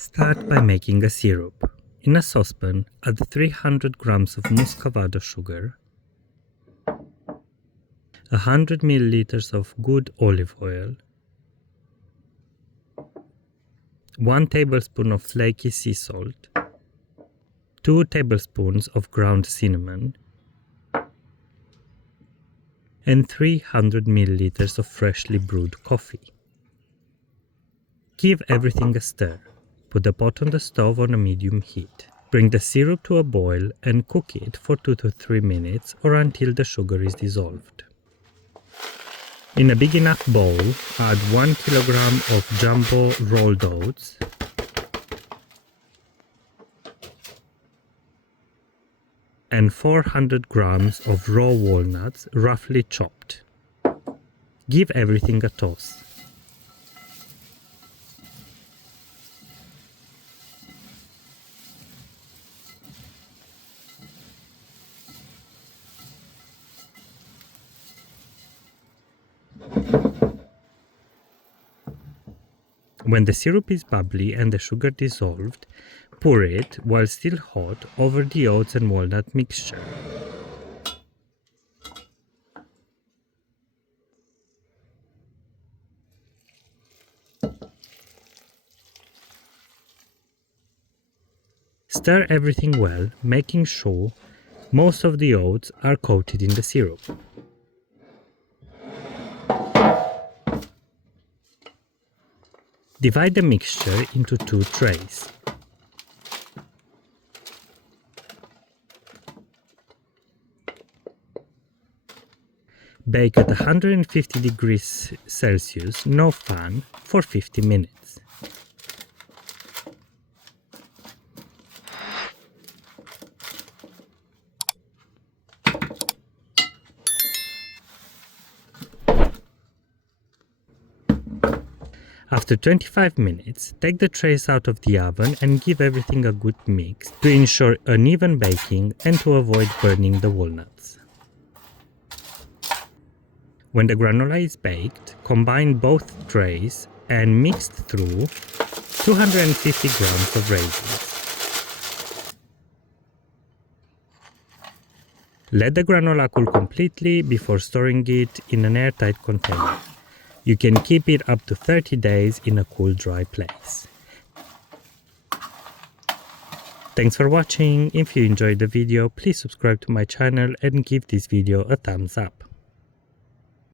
Start by making a syrup. In a saucepan, add 300 grams of Muscovado sugar, 100 milliliters of good olive oil, 1 tablespoon of flaky sea salt, 2 tablespoons of ground cinnamon, and 300 milliliters of freshly brewed coffee. Give everything a stir. Put the pot on the stove on a medium heat. Bring the syrup to a boil and cook it for 2 to 3 minutes or until the sugar is dissolved. In a big enough bowl, add 1 kilogram of jumbo rolled oats, and 400 grams of raw walnuts roughly chopped. Give everything a toss. When the syrup is bubbly and the sugar dissolved, pour it, while still hot, over the oats and walnut mixture. Stir everything well, making sure most of the oats are coated in the syrup. Divide the mixture into 2 trays. Bake at 150 degrees Celsius, no fan, for 50 minutes. After 25 minutes, take the trays out of the oven and give everything a good mix to ensure uneven baking and to avoid burning the walnuts. When the granola is baked, combine both trays and mix through 250 grams of raisins. Let the granola cool completely before storing it in an airtight container. You can keep it up to 30 days in a cool, dry place. Thanks for watching. If you enjoyed the video, please subscribe to my channel and give this video a thumbs up.